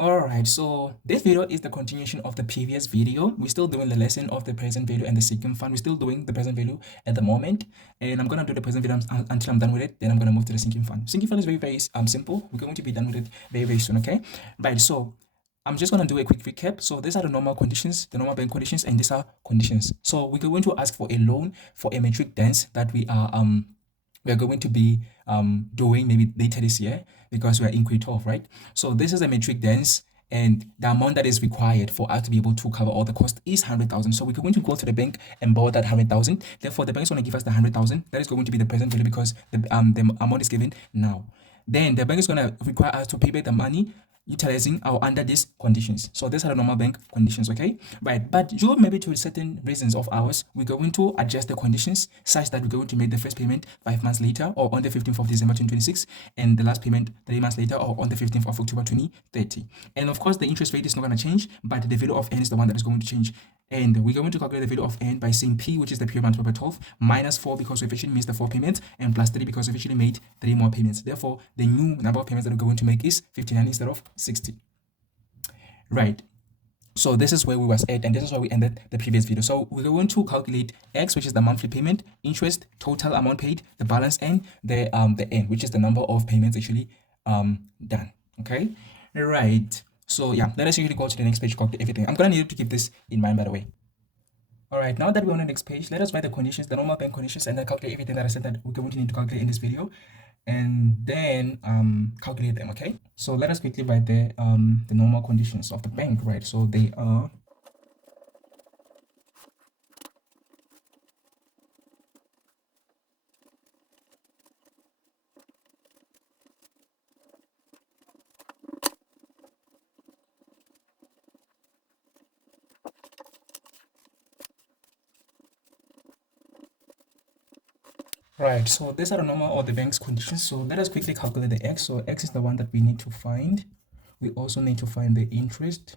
Alright, so this video is the continuation of the previous video. We're still doing the lesson of the present value and the sinking fund. We're still doing the present value at the moment, and I'm gonna do the present value until I'm done with it. Then I'm gonna move to the sinking fund. Sinking fund is very simple. We're going to be done with it very soon. Okay, right. So I'm just gonna do a quick recap. So these are the normal conditions, the normal bank conditions, and these are conditions. So we're going to ask for a loan for a metric dance that we are going to be doing maybe later this year because we are in Q12, right? So this is a metric dance, and the amount that is required for us to be able to cover all the cost is 100,000. So we're going to go to the bank and borrow that 100,000. Therefore, the bank is going to give us the 100,000. That is going to be the present value because the amount is given now. Then the bank is going to require us to pay back the money utilizing or under these conditions. So these are the normal bank conditions, okay? Right, but due maybe to certain reasons of ours, we're going to adjust the conditions such that we're going to make the first payment 5 months later or on the 15th of December 2026 and the last payment 3 months later or on the 15th of October 2030. And of course, the interest rate is not going to change, but the value of n is the one that is going to change. And we're going to calculate the value of n by saying p, which is the period multiplied by 12, minus 4 because we officially missed the 4 payments, and plus 3 because we officially made 3 more payments. Therefore, the new number of payments that we're going to make is 59 instead of 60. Right. So this is where we was at, and this is where we ended the previous video. So we're going to calculate x, which is the monthly payment, interest, total amount paid, the balance, and the n, which is the number of payments actually done. Okay. Right. So yeah, let us usually go to the next page, calculate everything. I'm gonna need you to keep this in mind, by the way. All right, now that we're on the next page, let us write the conditions, the normal bank conditions, and then calculate everything that I said that we're going to need to calculate in this video, and then calculate them. Okay. So let us quickly write the normal conditions of the bank, right? So they are right. So these are the normal or the bank's conditions. So let us quickly calculate the x. So x is the one that we need to find. We also need to find the interest,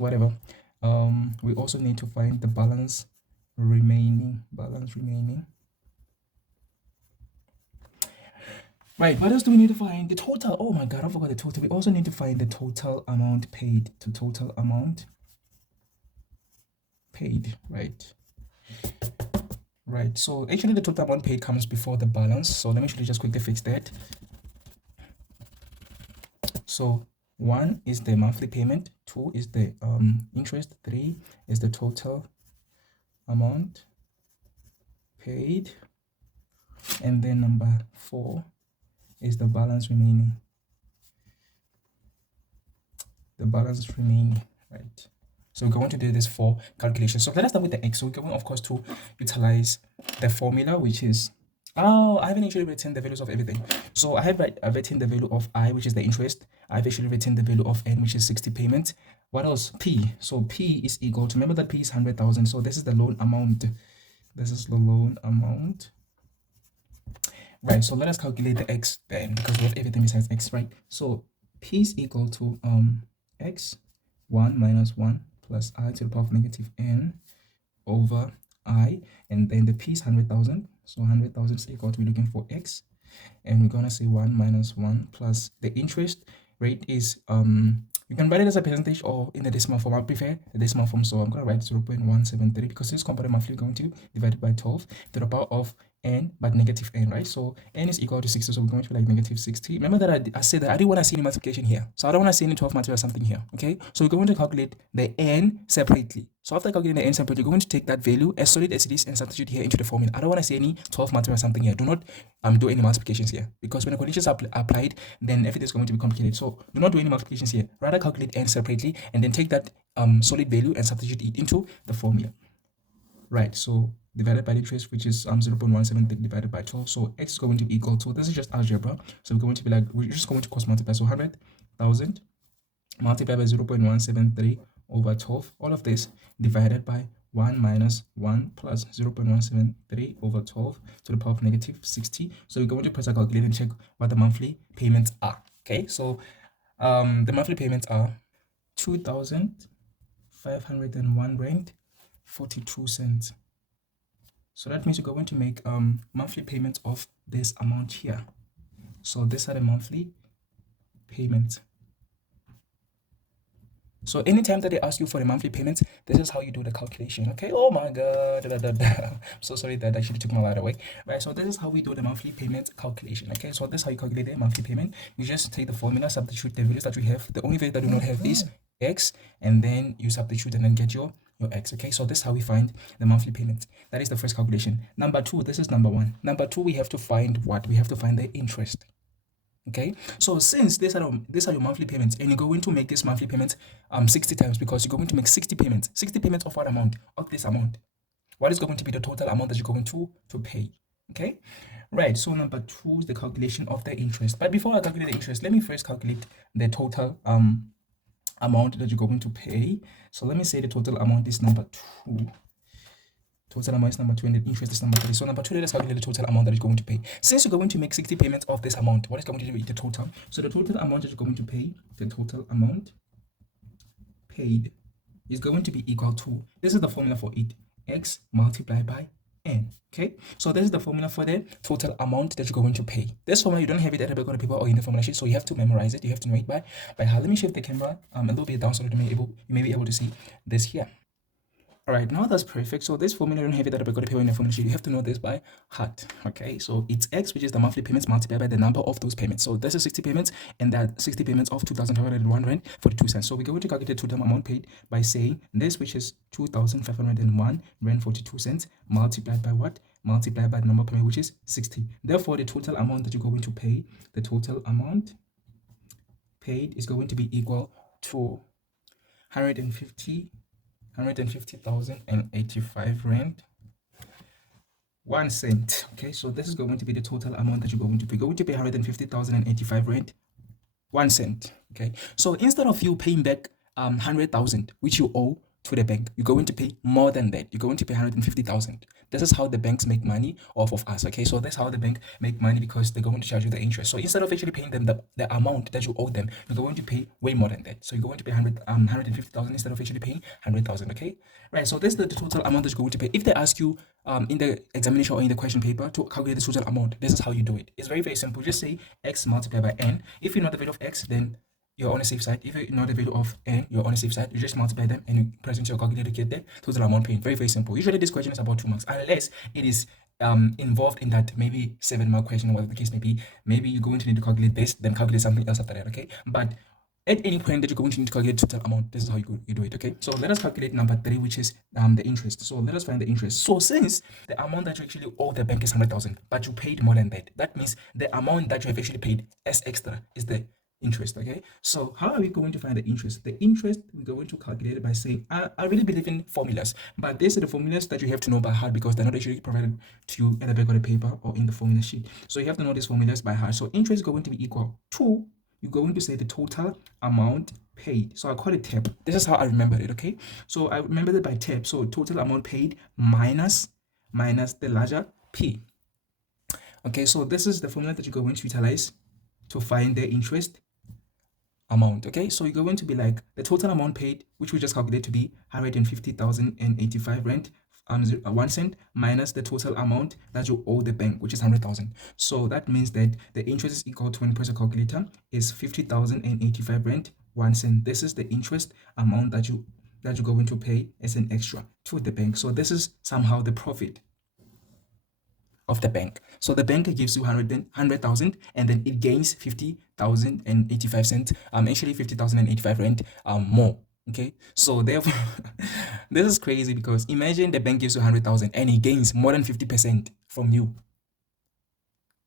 whatever. We also need to find the balance remaining. Right, what else do we need to find? The total. Oh my god, I forgot the total. We also need to find the total amount paid. The total amount paid, right? Right, so actually the total amount paid comes before the balance. So let me actually just quickly fix that. So 1 is the monthly payment, 2 is the interest, 3 is the total amount paid, and then number 4 is the balance remaining. The balance remaining, right? So we're going to do this for calculation. So let us start with the x. So we're going, of course, to utilize the formula, which is, oh, I haven't actually written the values of everything. So I have written the value of I, which is the interest. I've actually written the value of n, which is 60 payments. What else? P. So P is equal to, remember that P is 100,000. So this is the loan amount. This is the loan amount. Right, so let us calculate the x then, because we have everything besides x, right? So P is equal to x, 1 minus 1 plus I to the power of negative n over I, and then the P is 100,000. So 100,000 is equal to, we're looking for x, and we're gonna say 1 minus 1 plus the interest rate is you can write it as a percentage or in the decimal form. I prefer the decimal form, so I'm gonna write 0.173 because this component monthly is going to divide it by 12 to the power of n, but negative n, right? So n is equal to 60, so we're going to be like negative 60. Remember that I said that I didn't want to see any multiplication here, so I don't want to see any 12 multiplied or something here. Okay, so we're going to calculate the n separately. So after calculating the n separately, you're going to take that value as solid as it is and substitute here into the formula. I don't want to see any 12 multiplied or something here. Do not do any multiplications here, because when the conditions are applied, then everything is going to be complicated. So do not do any multiplications here. Rather calculate n separately and then take that solid value and substitute it into the formula. Right, so divided by the interest, which is 0.173 divided by 12. So x is going to be equal to, this is just algebra. So we're going to be like, we're just going to cross multiply. So 100,000 multiplied by 0.173 over 12. All of this divided by 1 minus 1 plus 0.173 over 12 to the power of negative 60. So we're going to press our calculator and check what the monthly payments are. Okay, so the monthly payments are 2,501 rand 42 cents. So that means you're going to make monthly payments of this amount here. So these are the monthly payments. So anytime that they ask you for the monthly payments, this is how you do the calculation. Okay. Oh my god. I'm so sorry that actually took my light away. Right. So this is how we do the monthly payment calculation. Okay. So this is how you calculate the monthly payment. You just take the formula, substitute the values that we have. The only value that do not have is x, and then you substitute and then get your x. Okay. So this is how we find the monthly payment. That is the first calculation. Number two, this is number one. Number two, we have to find what? We have to find the interest. Okay, so since these are your monthly payments, and you're going to make this monthly payment 60 times, because you're going to make 60 payments. 60 payments of what amount? Of this amount. What is going to be the total amount that you're going to pay? Okay, right. So number two is the calculation of the interest. But before I calculate the interest, let me first calculate the total amount that you're going to pay. So let me say the total amount is number two. Total amount is number two, and the interest is number three. So number two, let us calculate the total amount that you're going to pay. Since you're going to make 60 payments of this amount, what is going to be the total? So the total amount that you're going to pay, the total amount paid is going to be equal to, this is the formula for it, x multiplied by n. Okay, so this is the formula for the total amount that you're going to pay. This formula, you don't have it at the back of the paper or in the formula sheet, so you have to memorize it. You have to know it by heart. Let me shift the camera a little bit down so that you may be able to see this here. All right, now that's perfect. So this formula, you don't have it at the back of the paper in the formula sheet. You have to know this by heart. Okay, so it's x, which is the monthly payments, multiplied by the number of those payments. So this is 60 payments, and that 60 payments of 2,501 rand 42 cents. So we're going to calculate the total amount paid by saying this, which is 2,501 rand 42 cents, multiplied by what? Multiplied by the number of payments, which is 60. Therefore, the total amount that you're going to pay, the total amount paid is going to be equal to 150,085 rand 1 cent. Okay, so this is going to be the total amount that you're going to pay. You're going to pay 150,085 rand 1 cent. Okay, so instead of you paying back 100,000 which you owe to the bank, you're going to pay more than that. You're going to pay 150,000. This is how the banks make money off of us. Okay, so that's how the bank make money, because they're going to charge you the interest. So instead of actually paying them the amount that you owe them, you're going to pay way more than that. So you're going to pay 150,000 instead of actually paying 100,000. Okay, right. So this is the total amount that you're going to pay. If they ask you in the examination or in the question paper to calculate the total amount, this is how you do it. It's very, very simple. Just say x multiplied by n. If you know the value of x, then you're on a safe side. If you know the value of n, you're on a safe side. You just multiply them and you press into your calculator to get the total amount paid. Very, very simple. Usually this question is about 2 marks, unless it is involved in that maybe 7-mark question, or whatever the case may be. Maybe you're going to need to calculate this, then calculate something else after that. Okay, but at any point that you're going to need to calculate total amount, this is how you do it. Okay, so let us calculate number 3, which is the interest. So let us find the interest. So since the amount that you actually owe the bank is 100,000, but you paid more than that, that means the amount that you have actually paid as extra is the interest. Okay, so how are we going to find the interest? The interest, we're going to calculate it by saying, I really believe in formulas, but these are the formulas that you have to know by heart, because they're not actually provided to you at the back of the paper or in the formula sheet. So you have to know these formulas by heart. So interest is going to be equal to, you're going to say the total amount paid. So I call it TAP. This is how I remember it. Okay, so I remember it by TAP. So total amount paid minus the larger P. Okay, so this is the formula that you're going to utilize to find the interest amount. Okay, so you're going to be like the total amount paid, which we just calculate to be 150,085 rand 1 cent, minus the total amount that you owe the bank, which is 100,000. So that means that the interest is equal to, when you press a calculator, is 50,085 rand 1 cent. This is the interest amount that you're going to pay as an extra to the bank. So this is somehow the profit of the bank. So the bank gives you 100,000, and then it gains 50,085 cents, actually 50,085 rand more. Okay, so therefore this is crazy, because imagine the bank gives you 100,000 and it gains more than 50% from you.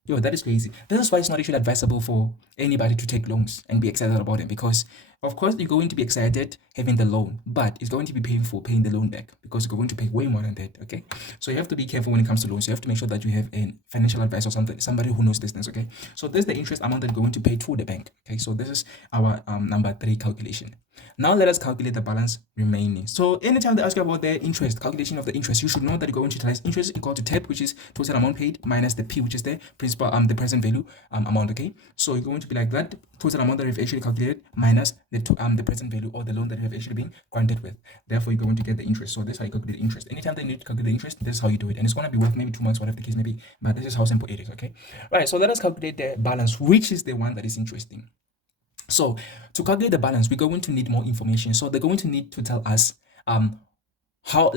Yo, that is crazy. This is why it's not actually advisable for anybody to take loans and be excited about it, because of course you're going to be excited having the loan, but it's going to be painful paying the loan back, because you're going to pay way more than that. Okay, so you have to be careful when it comes to loans. You have to make sure that you have a financial advisor or somebody who knows this. Okay, so this is the interest amount that you're going to pay to the bank. Okay, so this is our number 3 calculation. Now let us calculate the balance remaining. So anytime they ask you about the interest, calculation of the interest, you should know that you're going to utilize interest equal to TAP, which is total amount paid, minus the P, which is the principal the present value amount. Okay, so you're going to be like that total amount that you've actually calculated minus the present value, or the loan that you have actually been granted with. Therefore, you're going to get the interest. So this is how you calculate the interest. Anytime they need to calculate the interest, this is how you do it, and it's going to be worth maybe 2 months, whatever the case may be. But this is how simple it is. Okay, right. So let us calculate the balance, which is the one that is interesting. So to calculate the balance, we're going to need more information. So they're going to need to tell us how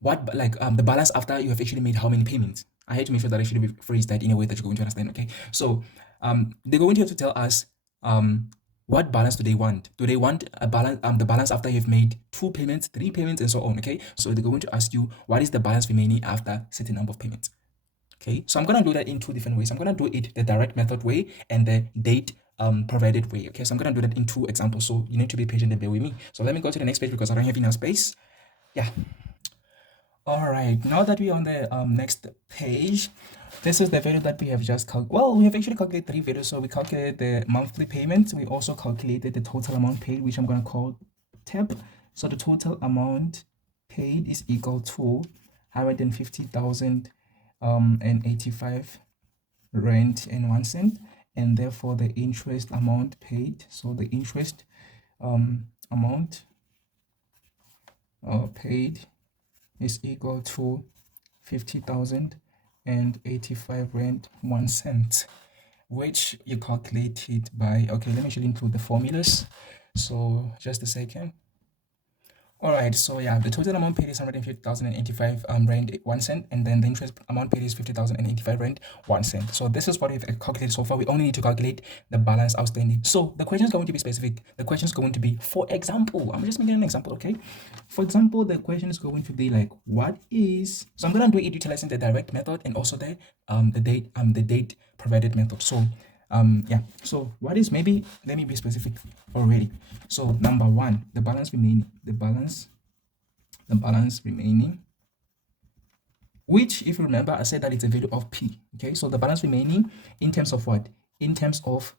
what the balance after you have actually made how many payments. I had to make sure that I should phrase that in a way that you're going to understand. Okay, so they're going to have to tell us what balance do they want? Do they want a balance the balance after you've made 2 payments, 3 payments, and so on? Okay, so they're going to ask you what is the balance remaining after certain number of payments. Okay, so I'm gonna do that in 2 different ways. I'm gonna do it the direct method way and the date provided way. Okay, so I'm gonna do that in 2 examples. So you need to be patient and bear with me. So let me go to the next page because I don't have enough space. Yeah. All right, now that we're on the next page, this is the value that we have just we have actually calculated 3 values. So we calculated the monthly payments. We also calculated the total amount paid, which I'm going to call TEP. So the total amount paid is equal to 150,000 and 85 rand and 1 cent, and therefore the interest amount paid. So the interest amount paid is equal to 50,000 and 85 rand 1 cent, which you calculate it by, okay, let me actually include the formulas. So just a second. All right, so yeah, the total amount paid is 150,085 rand 1 cent, and then the interest amount paid is 50,085 rand 1 cent. So this is what we've calculated so far. We only need to calculate the balance outstanding. So the question is going to be specific. The question is going to be, for example, I'm just making an example, okay? For example, the question is going to be like, what is? So I'm gonna do it utilizing the direct method and also the date provided method. So yeah, so what is, maybe let me be specific already. So number 1, the balance remaining, which, if you remember, I said that it's a value of P. Okay, so the balance remaining in terms of what? In terms of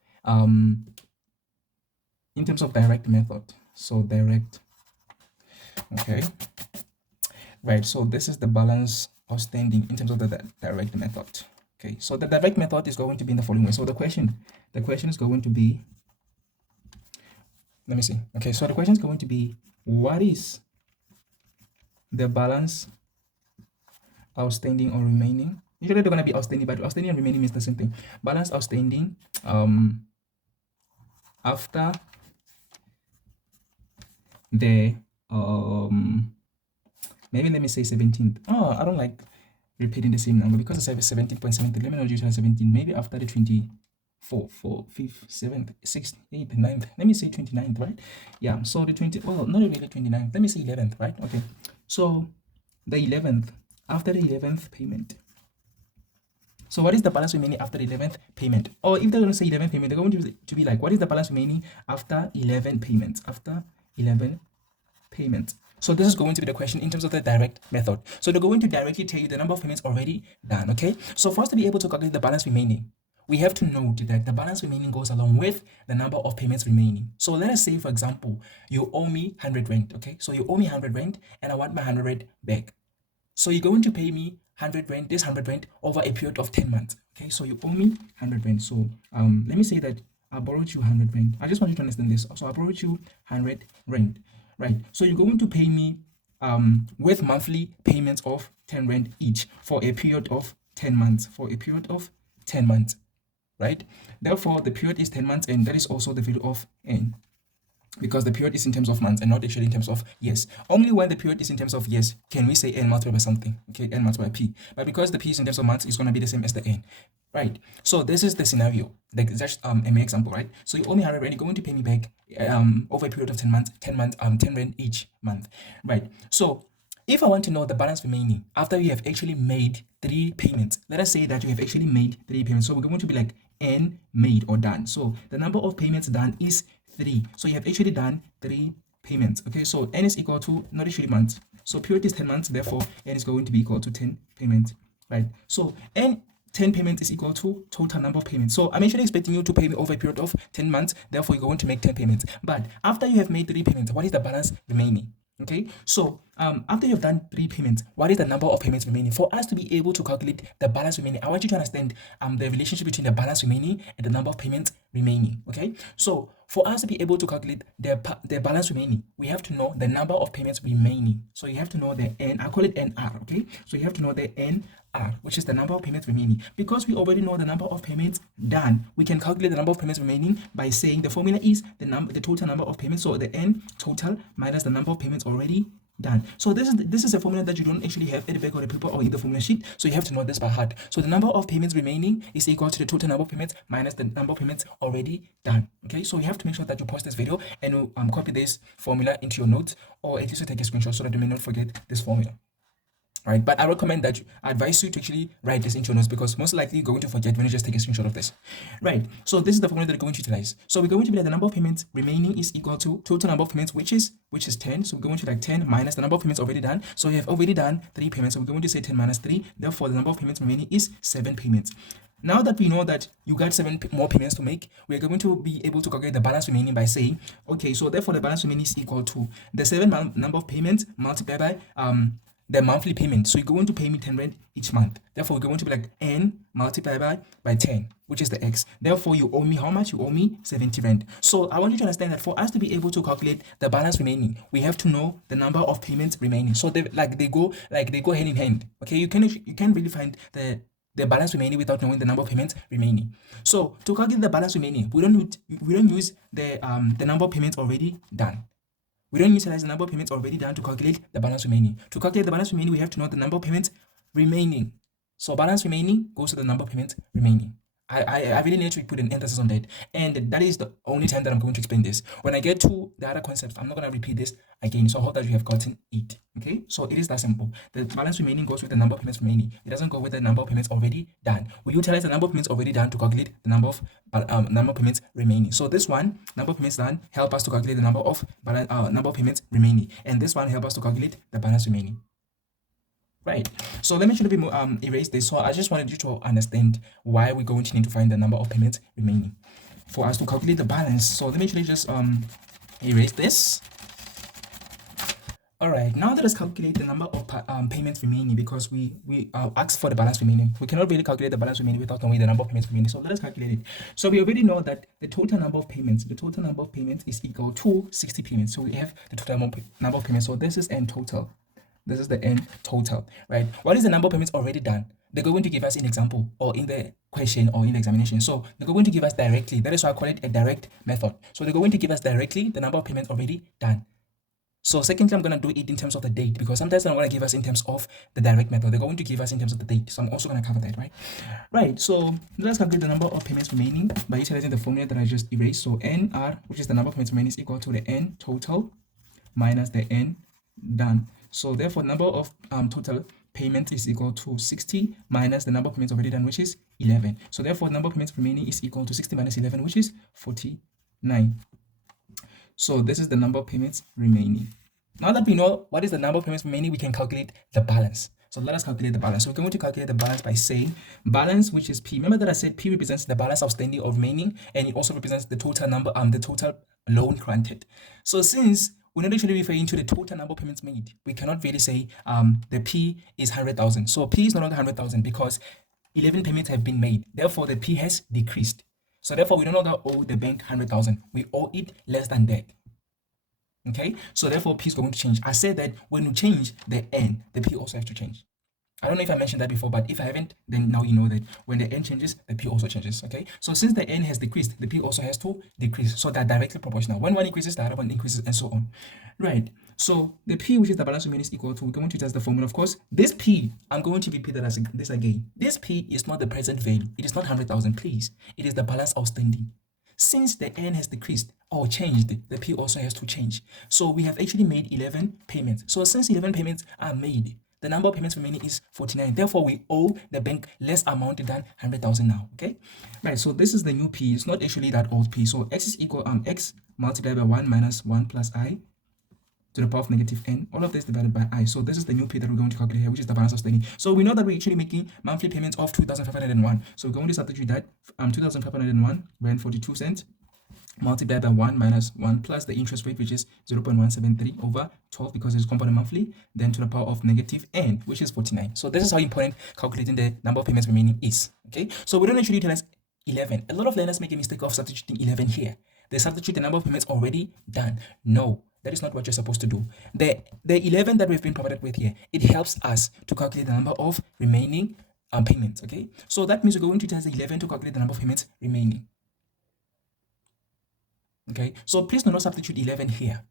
direct method. So direct, okay, right? So this is the balance outstanding in terms of the direct method. Okay, so the direct method is going to be in the following way. So the question is going to be, let me see. Okay, so the question is going to be, what is the balance outstanding or remaining? Usually they're going to be outstanding, but outstanding and remaining means the same thing. Balance outstanding after the maybe let me say 17th. Oh, I don't like repeating the same number because I say 17.17. Let me not use 17. Maybe after the 24th, 5th, 7th, 6th, 8th, 9th. Let me say 29th, right? Yeah, so the 20, well, not really 29th. Let me say 11th, right? Okay. So the 11th, after the 11th payment. So what is the balance remaining after the 11th payment? Or if they're going to say 11th payment, they're going to be like, what is the balance remaining after 11 payments? After 11 payments. So this is going to be the question in terms of the direct method. So they're going to directly tell you the number of payments already done, okay? So for us to be able to calculate the balance remaining, we have to note that the balance remaining goes along with the number of payments remaining. So let us say, for example, you owe me 100 rand, okay? So you owe me 100 rand and I want my 100 rand back. So you're going to pay me 100 rand, this 100 rand over a period of 10 months, okay? So you owe me 100 rand. So let me say that I borrowed you 100 rand. I just want you to understand this. So I borrowed you 100 rand. Right, so you're going to pay me with monthly payments of 10 rand each for a period of 10 months. Right? Therefore, the period is 10 months, and that is also the value of n, because the period is in terms of months and not actually in terms of years. Only when the period is in terms of years can we say n multiplied by something, okay, n multiplied by p. But because the p is in terms of months, it's going to be the same as the n, right? So this is the scenario, like just a mere example, right? So you owe me 100 rand, you're going to pay me back over a period of 10 months, 10 rand each month, right? So if I want to know the balance remaining after you have actually made 3 payments, let us say that you have actually made 3 payments. So we're going to be like n made or done. So the number of payments done is 3. So you have actually done 3 payments. Okay, so n is equal to not actually months. So period is 10 months, therefore n is going to be equal to 10 payments, right? So n 10 payments is equal to total number of payments. So I'm actually expecting you to pay me over a period of 10 months, therefore you're going to make 10 payments. But after you have made 3 payments, what is the balance remaining? Okay, so after you've done 3 payments, what is the number of payments remaining? For us to be able to calculate the balance remaining, I want you to understand the relationship between the balance remaining and the number of payments remaining. Okay, so for us to be able to calculate the balance remaining, we have to know the number of payments remaining. So you have to know the N, I call it NR, okay? So you have to know the NR, which is the number of payments remaining. Because we already know the number of payments done, we can calculate the number of payments remaining by saying the formula is the total number of payments, so the N total minus the number of payments already done. So this is a formula that you don't actually have at the back of the paper or in the formula sheet, so you have to know this by heart. So the number of payments remaining is equal to the total number of payments minus the number of payments already done. Okay, so you have to make sure that you pause this video and you copy this formula into your notes, or at least you take a screenshot so that you may not forget this formula. Right, but I recommend that I advise you to actually write this into your notes, because most likely you're going to forget when you just take a screenshot of this. Right, so this is the formula that we're going to utilize. So we're going to be that the number of payments remaining is equal to total number of payments, which is 10. So we're going to like 10 minus the number of payments already done. So we have already done 3 payments, so we're going to say 10 minus 3. Therefore the number of payments remaining is 7 payments. Now that we know that you got 7 more payments to make, we're going to be able to calculate the balance remaining by saying, okay, so therefore the balance remaining is equal to the 7 number of payments multiplied by the monthly payment. So you're going to pay me 10 rand each month. Therefore, we're going to be like N multiplied by 10, which is the X. Therefore, you owe me how much? You owe me 70 rand. So I want you to understand that for us to be able to calculate the balance remaining, we have to know the number of payments remaining. So they go hand in hand. Okay, you can't really find the balance remaining without knowing the number of payments remaining. So to calculate the balance remaining, we don't use the number of payments already done. We don't utilize the number of payments already done to calculate the balance remaining. To calculate the balance remaining, we have to know the number of payments remaining. So balance remaining goes to the number of payments remaining. I really need to put an emphasis on that. And that is the only time that I'm going to explain this. When I get to the other concepts, I'm not going to repeat this again. So I hope that you have gotten it. Okay, so it is that simple. The balance remaining goes with the number of payments remaining. It doesn't go with the number of payments already done. We utilize the number of payments already done to calculate the number of payments remaining. So this one, number of payments done, help us to calculate the number of payments remaining. And this one help us to calculate the balance remaining. Right, so let me try to erase this. So I just wanted you to understand why we're going to need to find the number of payments remaining for us to calculate the balance. So let me actually just erase this. All right, now let us calculate the number of payments remaining, because we asked for the balance remaining. We cannot really calculate the balance remaining without knowing the number of payments remaining. So let us calculate it. So we already know that the total number of payments is equal to 60 payments. So we have the total number of payments. So this is N total. This is the N total, right? What is the number of payments already done? They're going to give us an example or in the question or in the examination. So they're going to give us directly. That is why I call it a direct method. So they're going to give us directly the number of payments already done. So secondly, I'm going to do it in terms of the date, because sometimes they're going to give us in terms of the direct method. They're going to give us in terms of the date. So I'm also going to cover that, right? Right, so let's calculate the number of payments remaining by utilizing the formula that I just erased. So NR, which is the number of payments remaining, is equal to the N total minus the N done. So therefore, number of total payment is equal to 60 minus the number of payments already done, which is 11. So therefore, number of payments remaining is equal to 60 minus 11, which is 49. So this is the number of payments remaining. Now that we know what is the number of payments remaining, we can calculate the balance. So let us calculate the balance. So we're going to calculate the balance by saying balance, which is P. Remember that I said P represents the balance outstanding or remaining, and it also represents the total number, the total loan granted. So since we're not actually referring to the total number of payments made, we cannot really say the P is 100,000. So P is no longer 100,000 because 11 payments have been made. Therefore, the P has decreased. So therefore, we no longer owe the bank 100,000. We owe it less than that. Okay, so therefore P is going to change. I said that when you change the N, the P also has to change. I don't know if I mentioned that before, but if I haven't, then now you know that when the N changes, the P also changes. Okay, so since the N has decreased, the P also has to decrease. So they're directly proportional. When one increases, the other one increases, and so on. Right, so the P, which is the balance remaining, is equal to, we're going to test the formula, of course. This P, I'm going to repeat that as this again. This P is not the present value. It is not 100,000, please. It is the balance outstanding. Since the N has decreased or changed, the P also has to change. So we have actually made 11 payments. So since 11 payments are made, the number of payments remaining is 49. Therefore, we owe the bank less amount than 100,000 now. Okay, right. So this is the new P. It's not actually that old P. So X is equal X multiplied by 1 minus 1 plus I to the power of negative N. All of this divided by I. So this is the new P that we're going to calculate here, which is the balance outstanding. So we know that we're actually making monthly payments of 2,501. So we're going to substitute that 2,501 rand 42 cents multiplied by 1 minus 1 plus the interest rate, which is 0.173 over 12 because it's compounded monthly, then to the power of negative n, which is 49. So this is how important calculating the number of payments remaining is. Okay, so we don't actually utilize 11. A lot of learners make a mistake of substituting 11 here. They substitute the number of payments already done. No, that is not what you're supposed to do. The 11 that we've been provided with here, it helps us to calculate the number of remaining payments. Okay, so that means we're going to utilize the 11 to calculate the number of payments remaining. Okay, so please do not substitute 11 here.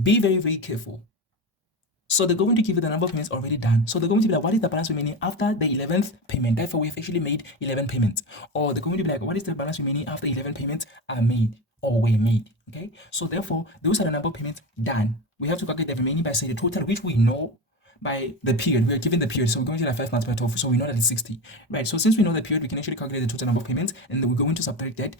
Be very, very careful. So they're going to give you the number of payments already done. So they're going to be like, what is the balance remaining after the 11th payment? Therefore, we've actually made 11 payments. Or they're going to be like, what is the balance remaining after 11 payments are made or were made? Okay, so therefore, those are the number of payments done. We have to calculate the remaining by, say, the total, which we know by the period. We are given the period, so we're going to like 5 months by 12, so we know that it's 60, right? So since we know the period, we can actually calculate the total number of payments, and then we're going to subtract that.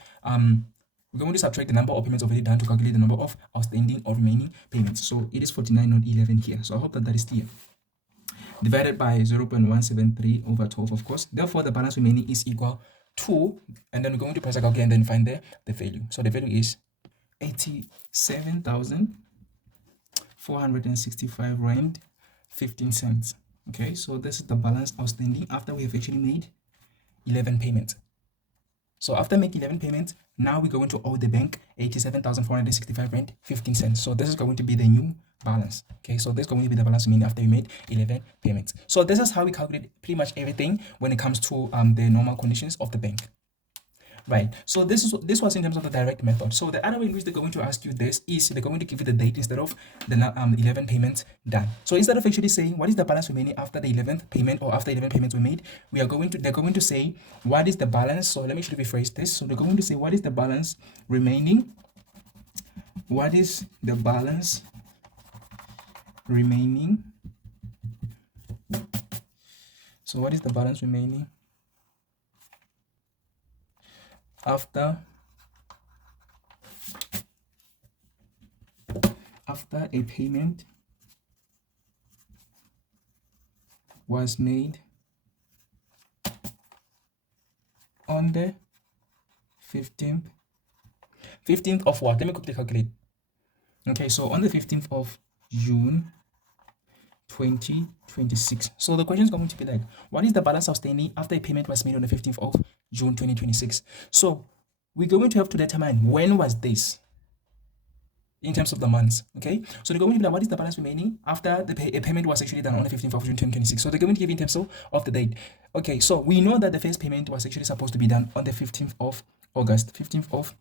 We're going to subtract the number of payments already done to calculate the number of outstanding or remaining payments. So it is 49, not 11 here. So I hope that that is clear. Divided by 0.173 over 12, of course. Therefore, the balance remaining is equal to, and then we're going to press a calculator and then find the value. So the value is 87,465 rand 15 cents. Okay, so this is the balance outstanding after we have actually made 11 payments. So after making 11 payments, now we're going to owe the bank 87,465 rand 15 cents. So this is going to be the new balance. Okay, so this is going to be the balance remaining after we made 11 payments. So this is how we calculate pretty much everything when it comes to the normal conditions of the bank. Right, so this was in terms of the direct method. So the other way in which they're going to ask you this is they're going to give you the date instead of the 11 payments done. So instead of actually saying what is the balance remaining after the 11th payment or after 11 payments were made, they're going to say what is the balance. So let me actually rephrase this. So they're going to say what is the balance remaining? What is the balance remaining? So what is the balance remaining after a payment was made on the 15th of what? Let me quickly calculate. Okay, so on the 15th of June 2026. So the question is going to be like, what is the balance outstanding after a payment was made on the 15th of June 2026? So we're going to have to determine when was this in terms of the months. Okay, so they're going to be like, what is the balance remaining after a payment was actually done on the 15th of June 2026? So they're going to give in terms of the date. Okay, so we know that the first payment was actually supposed to be done on the 15th of August 2025.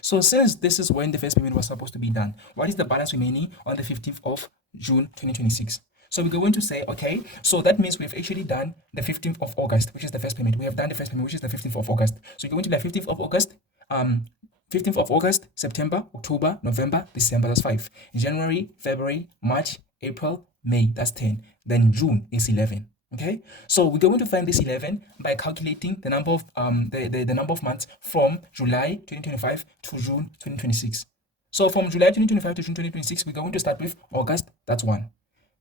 So since this is when the first payment was supposed to be done, what is the balance remaining on the 15th of June 2026? So we're going to say, okay, so that means we've actually done the 15th of August, which is the first payment. We have done the first payment, which is the 15th of August. So you're going to be like 15th of August, 15th of August, September, October, November, December, that's 5. January, February, March, April, May, that's 10. Then June is 11. Okay, so we're going to find this 11 by calculating the number of the number of months from July 2025 to June 2026. So from July 2025 to June 2026, we're going to start with August, that's 1.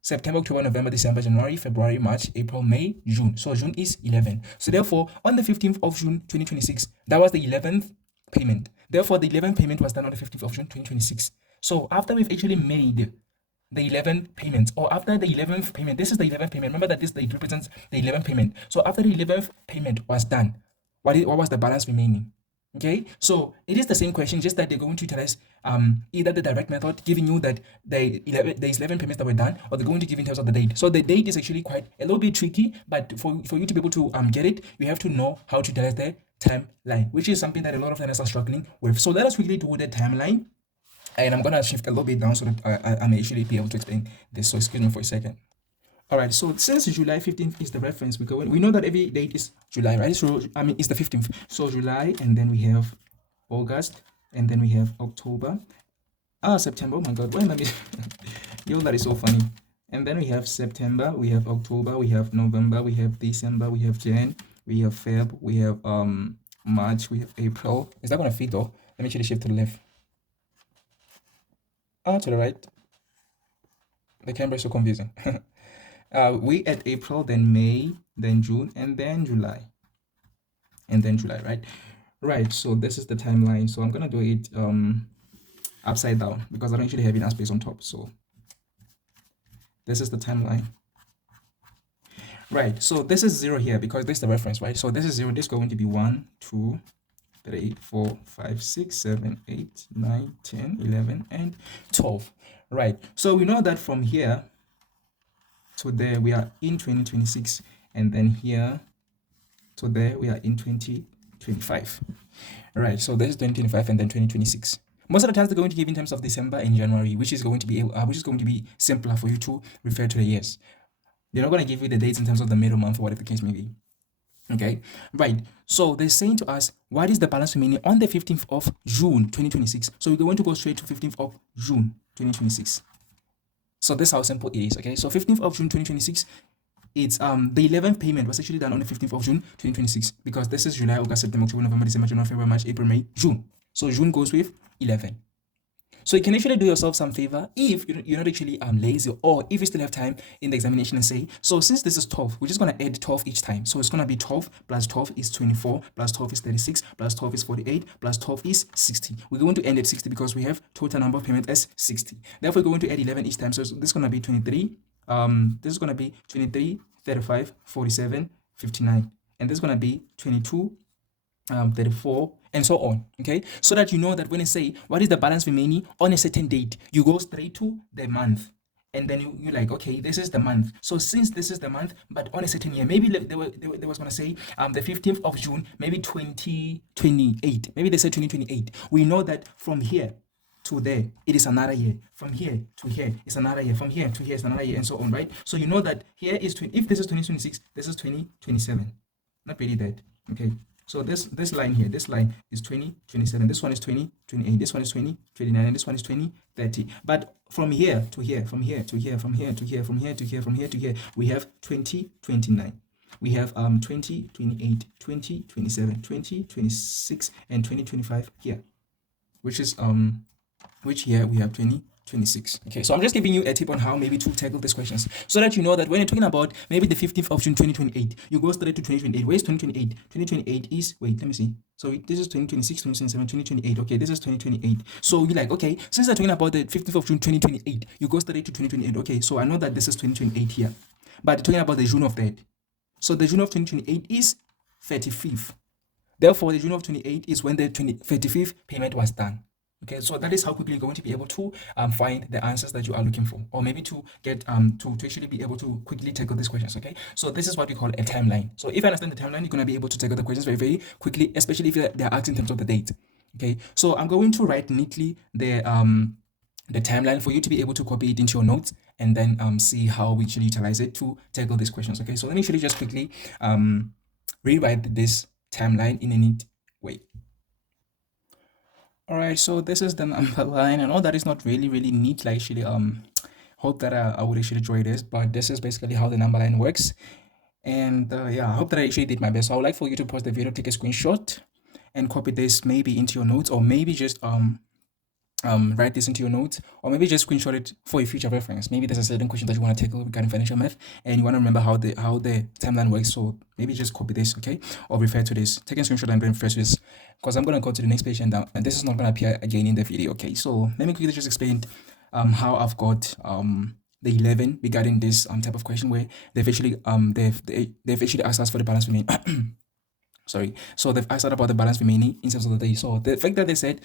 September, October, November, December, January, February, March, April, May, June. So June is 11. So therefore, on the 15th of June 2026, that was the 11th payment. Therefore, the 11th payment was done on the 15th of June 2026. So after we've actually made the 11 payments, or after the 11th payment, this is the 11th payment. Remember that this date represents the 11th payment. So after the 11th payment was done, what was the balance remaining? Okay, so it is the same question, just that they're going to utilize either the direct method, giving you that there's 11 payments that were done, or they're going to give in terms of the date. So the date is actually quite a little bit tricky, but for you to be able to get it, you have to know how to utilize the timeline, which is something that a lot of learners are struggling with. So let us quickly do the timeline. And I'm going to shift a little bit down so that I may actually be able to explain this. So excuse me for a second. All right, so since July 15th is the reference, we know that every date is July, right? So, I mean, it's the 15th. So July, and then we have August, and then we have October. September, oh my God, why am I missing? Yo, that is so funny. And then we have September, we have October, we have November, we have December, we have Jan, we have Feb, we have March, we have April. Is that going to fit though? Let me actually shift to the left. To the right. The camera is so confusing. We at April, then May, then June, and then July. And then July, right? Right, so this is the timeline. So I'm gonna do it upside down because I don't usually have enough space on top. So this is the timeline. Right, so this is 0 here because this is the reference, right? So this is 0. This is going to be 1, 2, 3, 4, 5, 6, 7, 8, 9, 10, 11, and 12. Right, so we know that from here to there we are in 2026, and then here to there we are in 2025. Right, so this is 2025 and then 2026. Most of the times they're going to give in terms of December and January, which is going to be simpler for you to refer to the years. They're not going to give you the dates in terms of the middle month or whatever the case may be. Okay, right. So they're saying to us, what is the balance remaining on the 15th of June 2026? So we're going to go straight to 15th of June 2026. So this is how simple it is. Okay, so 15th of June 2026, it's the 11th payment was actually done on the 15th of June 2026 because this is July, August, September, October, November, December, January, February, March, April, May, June. So June goes with 11. So you can actually do yourself some favor if you're not actually lazy, or if you still have time in the examination and say, so since this is 12, we're just going to add 12 each time. So it's going to be 12 plus 12 is 24, plus 12 is 36, plus 12 is 48, plus 12 is 60. We're going to end at 60 because we have total number of payments as 60. Therefore, we're going to add 11 each time. So this is going to be 23. This is going to be 23, 35, 47, 59. And this is going to be 22, 34, and so on. Okay, so that you know that when you say what is the balance remaining on a certain date, you go straight to the month, and then you're like, okay, this is the month. So since this is the month, but on a certain year, maybe they was gonna say the 15th of June, maybe 2028. Maybe they said 2028. We know that from here to there, it is another year. From here to here, it's another year. From here to here, it's another year, and so on, right? So you know that here is if this is 2026, this is 2027. Not really that. Okay. So this line here, this line is 2027. This one is 2028. This one is 2029, and this one is 2030. But from here to here, from here to here, from here to here, from here to here, from here to here, we have 2029. We have 2028, 2027, 2026, and 2025 here, which is which here we have 2026. Okay, so I'm just giving you a tip on how maybe to tackle these questions so that you know that when you're talking about maybe the 15th of June 2028, you go straight to 2028. Where's 2028? 2028 is, wait, let me see. So this is 2026, 2027, 2028. Okay, this is 2028. So you're like, okay, since they're talking about the 15th of June 2028, you go straight to 2028. Okay, so I know that this is 2028 here, but talking about the June of that. So the June of 2028 is 35th. Therefore, the June of 28 is when the 35th payment was done. Okay, so that is how quickly you're going to be able to find the answers that you are looking for, or maybe to get to actually be able to quickly tackle these questions. Okay, so this is what we call a timeline. So if you understand the timeline, you're going to be able to tackle the questions very, very quickly, especially if they are asked in terms of the date. Okay, so I'm going to write neatly the timeline for you to be able to copy it into your notes and then see how we actually utilize it to tackle these questions. Okay, so let me actually just quickly rewrite this timeline in a neat way. All right, so this is the number line. I know that is not really neat. Like actually, hope that I would actually enjoy this, but this is basically how the number line works. And yeah, I hope that I actually did my best. So I would like for you to pause the video, take a screenshot, and copy this maybe into your notes, or maybe just write this into your notes, or maybe just screenshot it for a future reference. Maybe there's a certain question that you want to tackle regarding financial math, and you want to remember how the timeline works. So maybe just copy this, okay, or refer to this. Take a screenshot and then refer to this, because I'm gonna go to the next page and this is not gonna appear again in the video. Okay, so let me quickly just explain how I've got the 11 regarding this type of question where they've actually they've actually asked us for the balance remaining. Sorry, so they've asked about the balance remaining in terms of the day. So the fact that they said,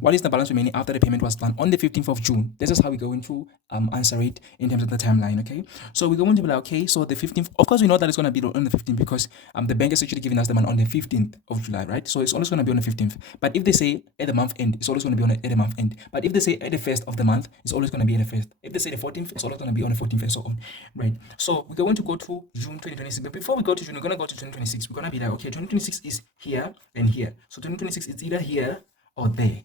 what is the balance remaining after the payment was done on the 15th of June? This is how we're going to answer it in terms of the timeline, okay? So we're going to be like, okay, so the 15th, of course, we know that it's going to be on the 15th because the bank is actually giving us the money on the 15th of July, right? So it's always going to be on the 15th. But if they say at the month end, it's always going to be at the month end. But if they say at the first of the month, it's always going to be at the first. If they say the 14th, it's always going to be on the 14th and so on, right? So we're going to go to June 2026. But before we go to June, we're going to go to 2026. We're going to be like, okay, 2026 is here and here. So 2026 is either here or there.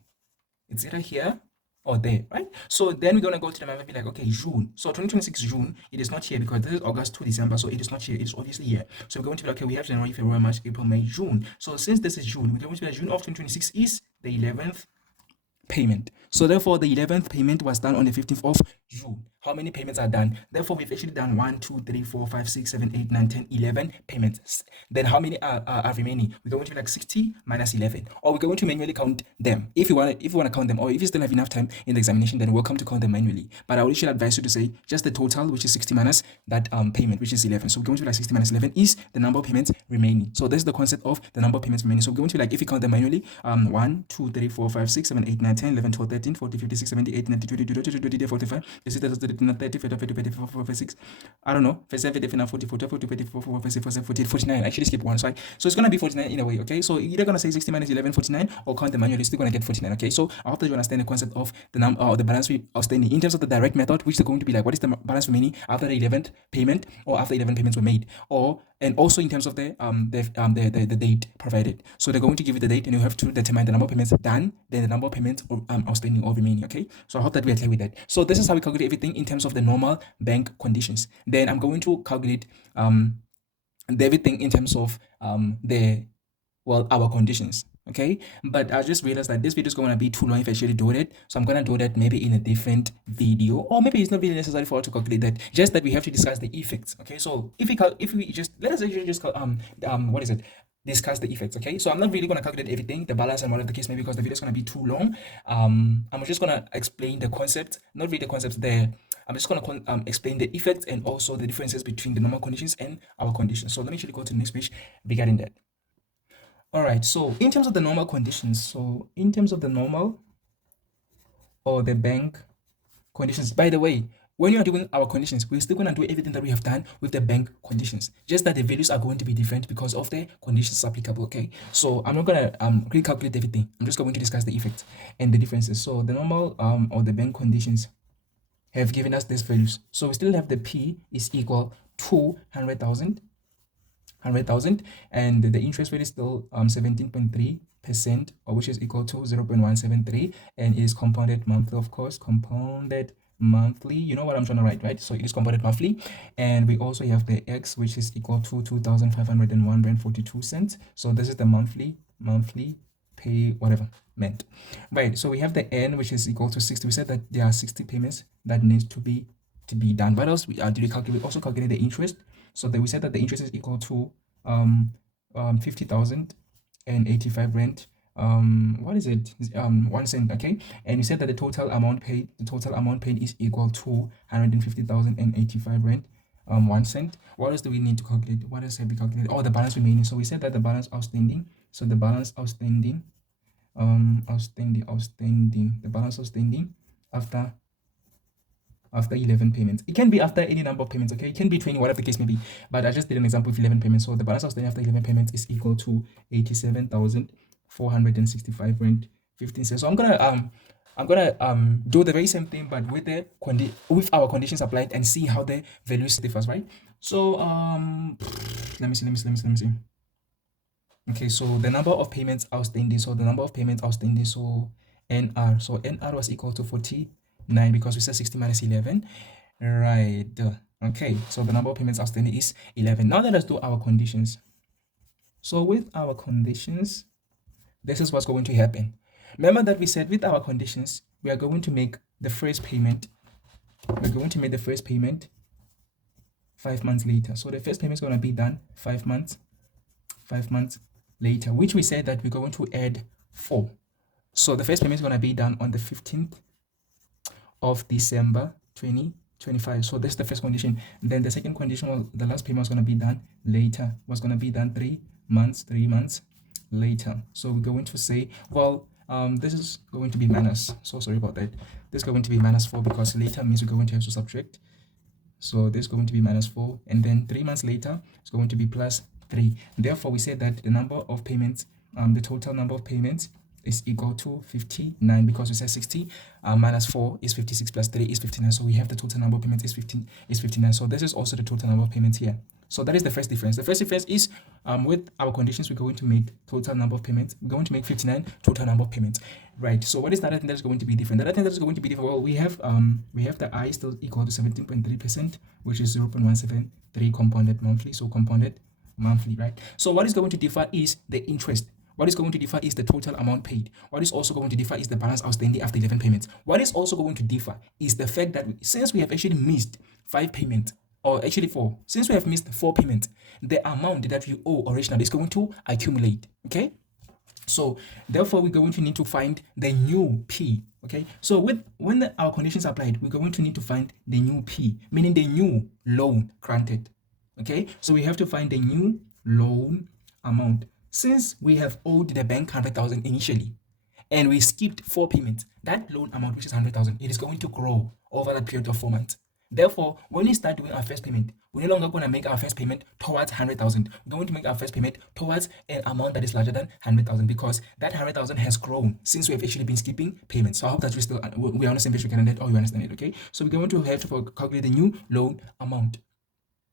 It's either here or there, right? So then we're gonna go to the map and be like, okay, June. So 2026 June, it is not here because this is August to December, so it is not here. It's obviously here. So we're going to be like, okay, we have January, February, March, April, May, June. So since this is June, we're going to be like, June of 2026 is the 11th payment. So therefore, the 11th payment was done on the 15th of June. how many payments are done. Therefore, we've actually done 1, 2, 3, 4, 5, 6, 7, 8, 9, 10, 11 payments. Then how many are remaining? We're going to be like 60 minus 11, or we're going to manually count them. If you want to count them, or if you still have enough time in the examination, then welcome to count them manually. But I would actually advise you to say just the total, which is 60 minus that payment, which is 11. So we're going to be like 60 minus 11 is the number of payments remaining. So this is the concept of the number of payments remaining. So we're going to be like, if you count them manually, 1, 2, 3, 4, 5, 6, 7, 8, 9, 10, 11, 12, 13, 14, 15, 16, 17, 18, 19, 20, 22, 23, 45, 26, 27, 30, 31, 32, 33, 46, I don't know, 47, 49, 40, 40, 40, 44, 45, 46, 47, 49. I actually skip one, so it's going to be 49 in a way, okay? So you're either going to say 60 minus 11, 49, or count them manually, you're still going to get 49, okay? So I hope that you understand the concept of the number or the balance outstanding in terms of the direct method, which is going to be like, what is the balance remaining after the 11th payment or after 11 payments were made, and also in terms of the date provided. So they're going to give you the date, and you have to determine the number of payments done, then the number of payments outstanding or remaining, okay? So I hope that we are clear with that. So this is how we calculate everything in terms of the normal bank conditions. Then I'm going to calculate everything in terms of our conditions, okay? But I just realized that this video is going to be too long if I actually do it, so I'm going to do that maybe in a different video, or maybe it's not really necessary for us to calculate that, just that we have to discuss the effects, okay? So if we just let us actually just discuss the effects, okay? So I'm not really going to calculate everything, the balance and whatever the case may be, because the video is going to be too long. I'm just going to explain the concept, not really the concepts there. I'm just going to explain the effects and also the differences between the normal conditions and our conditions. So let me actually go to the next page regarding that. All right, so in terms of the normal conditions, so in terms of the normal or the bank conditions, by the way, when you are doing our conditions, we're still going to do everything that we have done with the bank conditions, just that the values are going to be different because of the conditions applicable, okay? So I'm not going to recalculate everything. I'm just going to discuss the effects and the differences. So the normal or the bank conditions have given us these values. So we still have the P is equal to 100,000, and the interest rate is still 17.3%, which is equal to 0.173, and it is compounded monthly, of course, compounded monthly. You know what I'm trying to write, right? So it is compounded monthly, and we also have the X, which is equal to 2,501.42. So this is the monthly pay, whatever meant, right? So we have the N, which is equal to 60. We said that there are 60 payments that needs to be done. What else did we calculate? We also calculate the interest. So that we said that the interest is equal to 50,085 rand. What is it? 1 cent, okay? And we said that the total amount paid is equal to 150,085 rand. 1 cent. What else do we need to calculate? What else have we calculated? Oh, the balance remaining. So we said that the balance outstanding. So the balance outstanding, the balance outstanding after 11 payments. It can be after any number of payments, okay? It can be 20, whatever the case may be. But I just did an example with 11 payments. So the balance outstanding after 11 payments is equal to 87,465 rand 15 cents. So I'm gonna do the very same thing, but with our conditions applied, and see how the values differs, right? So let me see. Okay, so the number of payments outstanding. So NR. So NR was equal to 49 because we said 60 minus 11, right? Okay, so the number of payments outstanding is 11. Now let us do our conditions. So with our conditions, this is what's going to happen. Remember that we said with our conditions, we are going to make the first payment. We're going to make the first payment 5 months later. So the first payment is going to be done 5 months later, which we said that we're going to add 4. So the first payment is going to be done on the 15th of December 2025. So that's the first condition. And then the second condition was the last payment was going to be done later. Was going to be done 3 months later. So we're going to say, well, this is going to be minus. So sorry about that. This is going to be minus 4 because later means we're going to have to subtract. So this is going to be minus 4, and then 3 months later it's going to be plus 3. Therefore, we say that the number of payments, the total number of payments is equal to 59 because we said 60 minus 4 is 56 plus 3 is 59. So we have the total number of payments is 59. So this is also the total number of payments here. So that is the first difference. The first difference is with our conditions, we're going to make total number of payments. We're going to make 59 total number of payments, right? So what is the other thing that is going to be different? The other thing that is going to be different, well, we have the I still equal to 17.3%, which is 0.173 compounded monthly. So compounded monthly, right? So what is going to differ is the interest. What is going to differ is the total amount paid. What is also going to differ is the balance outstanding after 11 payments. What is also going to differ is the fact that since we have actually missed 5 payments, or actually 4, since we have missed 4 payments, the amount that you owe originally is going to accumulate. Okay, so therefore we're going to need to find the new P. Okay, so when our conditions are applied, we're going to need to find the new P, meaning the new loan granted. Okay, so we have to find the new loan amount. Since we have owed the bank 100,000 initially and we skipped 4 payments, that loan amount, which is 100,000, it is going to grow over that period of 4 months. Therefore, when we start doing our first payment, we're no longer going to make our first payment towards 100,000. We're going to make our first payment towards an amount that is larger than 100,000 because that 100,000 has grown since we have actually been skipping payments. So I hope that we are on the same page. We can understand, or you understand it. Okay, so we're going to have to calculate the new loan amount.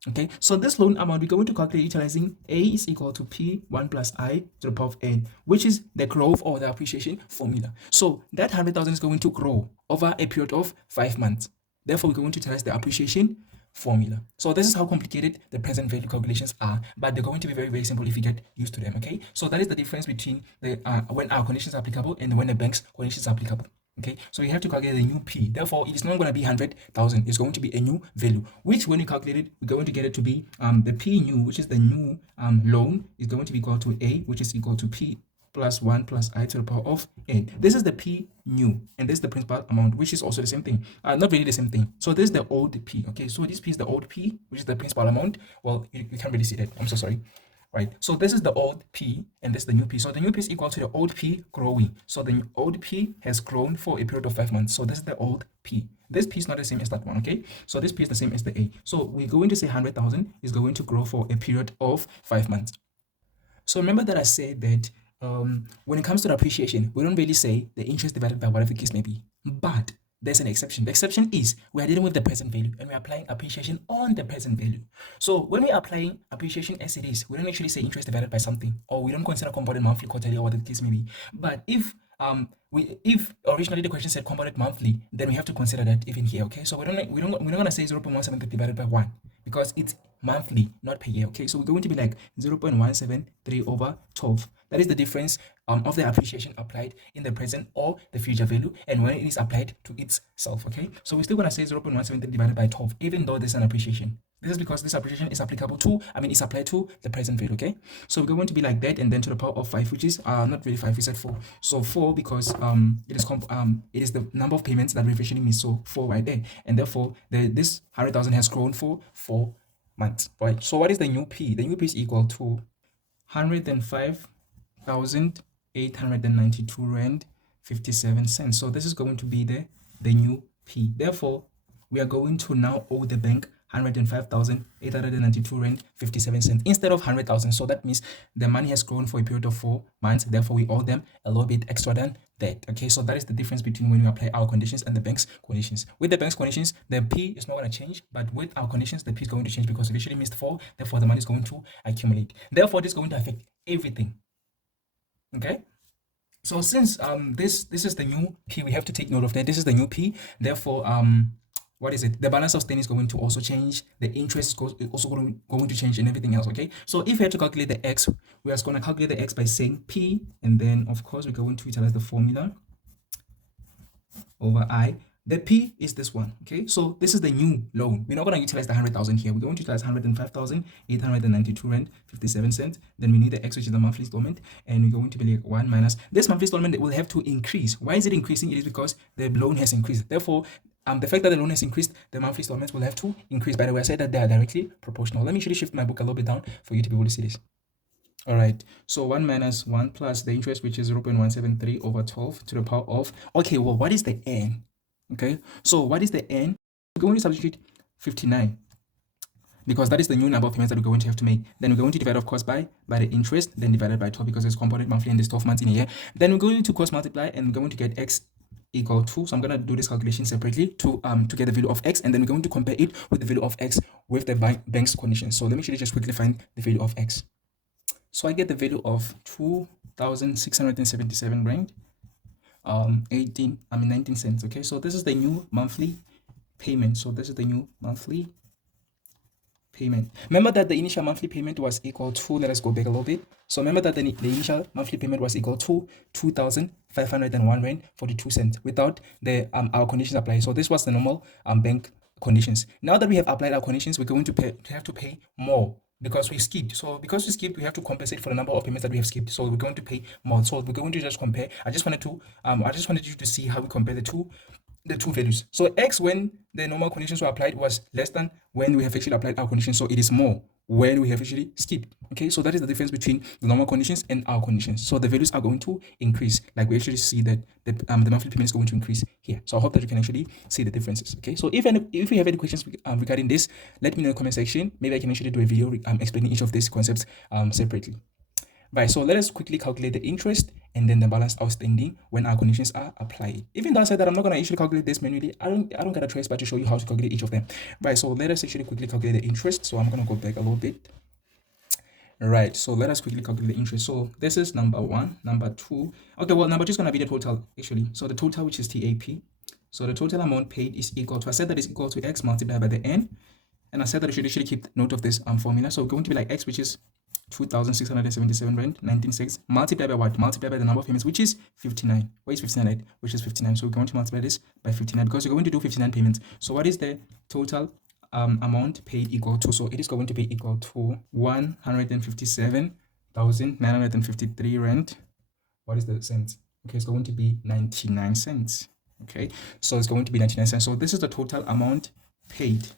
Okay, so this loan amount we're going to calculate utilizing A is equal to P1 plus I to the power of N, which is the growth or the appreciation formula. So that 100,000 is going to grow over a period of 5 months. Therefore, we're going to utilize the appreciation formula. So this is how complicated the present value calculations are, but they're going to be very, very simple if you get used to them. Okay, so that is the difference between the when our conditions are applicable and when the bank's conditions are applicable. Okay, so you have to calculate the new P. Therefore, it is not going to be 100,000. It's going to be a new value, which when you calculate it, we're going to get it to be the P new, which is the new loan, is going to be equal to A, which is equal to P plus 1 plus I to the power of N. This is the P new, and this is the principal amount, which is also the same thing. Not really the same thing. So this is the old P. Okay, so this P is the old P, which is the principal amount. Well, you can't really see that. I'm so sorry. Right, so this is the old P and this is the new P. So the new P is equal to the old P growing. So the old P has grown for a period of 5 months. So this is the old P. This P is not the same as that one, okay? So this P is the same as the A. So we're going to say 100,000 is going to grow for a period of 5 months. So remember that I said that when it comes to the appreciation, we don't really say the interest divided by whatever the case may be. But there's an exception. The exception is we are dealing with the present value and we're applying appreciation on the present value. So when we're applying appreciation as it is, we don't actually say interest divided by something, or we don't consider compounded monthly, quarterly, or whatever the case may be. But if originally the question said compounded monthly, then we have to consider that even here. Okay, so we're not gonna say 0.173 divided by 1 because it's monthly, not per year. Okay, so we're going to be like 0.173 over 12. That is the difference of the appreciation applied in the present or the future value and when it is applied to itself. Okay, so we're still going to say 0.173 divided by 12 even though there's an appreciation. This is because this appreciation is applicable to, is applied to the present value. Okay, so we're going to be like that and then to the power of 5, which is not really 5, we said 4. So 4 because it is the number of payments that we've actually missed, so 4 right there, and therefore this 100,000 has grown for 4 months. Right, so what is the new P? The new P is equal to 105,892 rand 57 cents. So this is going to be the new P. Therefore, we are going to now owe the bank 105,892 rand 57 cents instead of 100,000. So that means the money has grown for a period of 4 months. Therefore, we owe them a little bit extra than that. Okay, so that is the difference between when we apply our conditions and the bank's conditions. With the bank's conditions, the P is not going to change, but with our conditions, the P is going to change because we actually missed 4. Therefore, the money is going to accumulate. Therefore, this is going to affect everything. Okay, so since this is the new P, we have to take note of that. This is the new P. Therefore, what is it? The balance outstanding is going to also change. The interest is also going to change and everything else. Okay, so if we have to calculate the X, we are going to calculate the X by saying P, and then of course we're going to utilize the formula over I. The P is this one. Okay, so this is the new loan. We're not going to utilize the 100,000 here. We're going to utilize 105,892 rand 57 cents. Then we need the X, which is the monthly installment, and we're going to be like 1 minus this monthly installment. Will have to increase. Why is it increasing? It is because the loan has increased. Therefore, the fact that the loan has increased, the monthly installments will have to increase. By the way, I said that they are directly proportional. Let me actually shift my book a little bit down for you to be able to see this. All right, so 1 minus 1 plus the interest, which is 0.173 over 12 to the power of, okay, well, what is the N? Okay, so what is the N? We're going to substitute 59 because that is the new number of payments that we're going to have to make. Then we're going to divide, of course, by the interest, then divided by 12 because it's compounded monthly and there's 12 months in a year. Then we're going to cross multiply and we're going to get X equal to, so I'm going to do this calculation separately to get the value of X, and then we're going to compare it with the value of X with the bank's conditions. So let me actually just quickly find the value of X. So I get the value of 2,677 rand 19 cents. Okay, so this is the new monthly payment. So this is the new monthly payment. Remember that the initial monthly payment was equal to, let us go back a little bit. So remember that the initial monthly payment was equal to 2,501 rand 42 cents without the our conditions applied. So this was the normal bank conditions. Now that we have applied our conditions, we're going to have to pay more because we skipped. So because we skipped, we have to compensate for the number of payments that we have skipped. So we're going to pay more. So we're going to just compare. I just wanted you to see how we compare the two values. So x, when the normal conditions were applied, was less than when we have actually applied our conditions. So it is more when we have actually skipped. Okay, so that is the difference between the normal conditions and our conditions. So the values are going to increase. Like we actually see that the monthly payment is going to increase here. So I hope that you can actually see the differences. Okay, so if you have any questions regarding this, let me know in the comment section. Maybe I can actually do a video explaining each of these concepts separately. Right, so let us quickly calculate the interest and then the balance outstanding when our conditions are applied. Even though I said that I'm not going to actually calculate this manually, I don't get a choice but to show you how to calculate each of them. Right, so let us actually quickly calculate the interest. So I'm going to go back a little bit. Right, so let us quickly calculate the interest. So this is number one, number two. Okay, well, number two is going to be the total actually. So the total, which is TAP. So the total amount paid is equal to, I said that is equal to X multiplied by the N. And I said that you should actually keep note of this formula. So it's going to be like X, which is 2,677 rand 19.6 multiplied by what? Multiplied by the number of payments, which is 59. Where is 59 at? Which is 59. So we're going to multiply this by 59 because you're going to do 59 payments. So what is the total amount paid equal to? So it is going to be equal to 157,953 rand. What is the cents? Okay, it's going to be 99 cents. Okay, so it's going to be 99 cents. So this is the total amount paid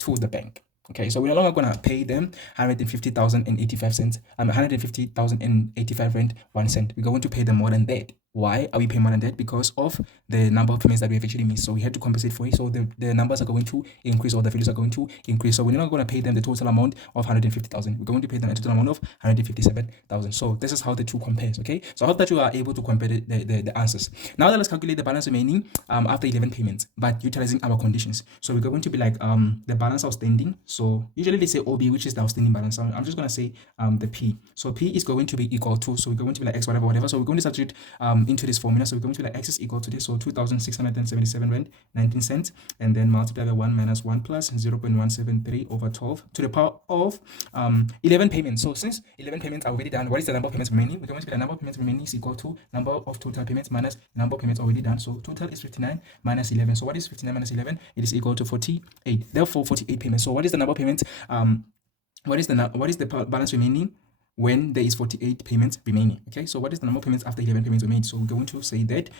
to the bank. Okay, so we're no longer gonna pay them 150,085 cents. 150,085 rand 1 cent. We're going to pay them more than that. Why are we paying more than that? Because of the number of payments that we have actually missed. So we had to compensate for it. So the numbers are going to increase, or the values are going to increase. So we're not going to pay them the total amount of 150,000. We're going to pay them a total amount of 157,000. So this is how the two compares. Okay, so I hope that you are able to compare the answers. Now let's calculate the balance remaining after 11 payments, but utilizing our conditions. So we're going to be like the balance outstanding. So usually they say OB, which is the outstanding balance. So I'm just going to say the P. So P is going to be equal to, so we're going to be like X whatever. So we're going to substitute into this formula. So we're going to be like X is equal to this. So 2,677 rand 19 cents, and then multiply by 1 minus 1 plus 0.173 over 12 to the power of 11 payments. So since 11 payments are already done, what is the number of payments remaining? We're going to be the number of payments remaining is equal to number of total payments minus number of payments already done. So total is 59 minus 11. So what is 59 minus 11? It is equal to 48. Therefore 48 payments. So what is the number of payments? What is the balance remaining when there is 48 payments remaining? Okay, so what is the number of payments after 11 payments were made? So we're going to say that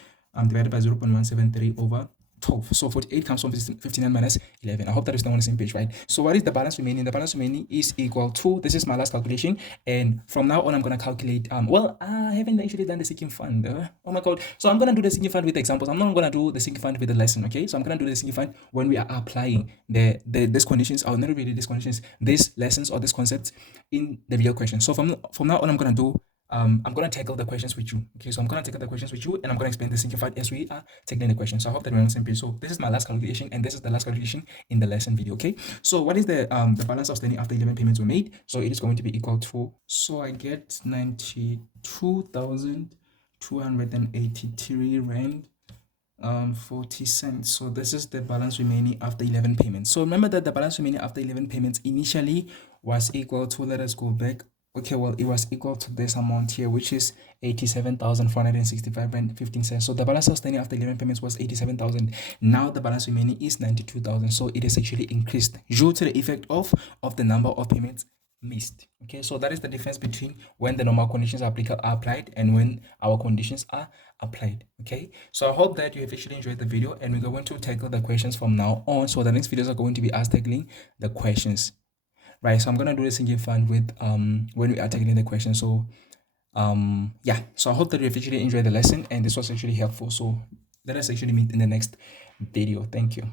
divided by 0.173 over 12. So 48 comes from 59 minus 11. I hope that is not on the same page, right? So what is the balance remaining? The balance remaining is equal to, this is my last calculation, and from now on I'm going to calculate well, I haven't actually done the sinking fund. Oh my god. So I'm going to do the sinking fund with examples. I'm not going to do the sinking fund with the lesson. Okay, so I'm going to do the sinking fund when we are applying these conditions, or not really these conditions, these lessons or these concepts in the real question. So from now on I'm going to do I'm going to tackle the questions with you. Okay, so I'm going to tackle the questions with you, and I'm going to explain the simplified as we are tackling the questions. So I hope that we're on the same page. So this is my last calculation, and this is the last calculation in the lesson video. Okay, so what is the balance outstanding after 11 payments were made? So it is going to be equal to, so I get 92,283 rand 40 cents. So this is the balance remaining after 11 payments. So remember that the balance remaining after 11 payments initially was equal to, let us go back. Okay, well, it was equal to this amount here, which is 87,465 and 15 cents. So the balance outstanding after 11 payments was 87,000. Now the balance remaining is 92,000. So it is actually increased due to the effect of the number of payments missed. Okay, so that is the difference between when the normal conditions are applied and when our conditions are applied. Okay, so I hope that you have actually enjoyed the video, and we're going to tackle the questions from now on. So the next videos are going to be us tackling the questions. Right, so I'm gonna do the sinking fund with when we are tackling the question. So yeah, so I hope that you have actually enjoyed the lesson and this was actually helpful. So let us actually meet in the next video. Thank you.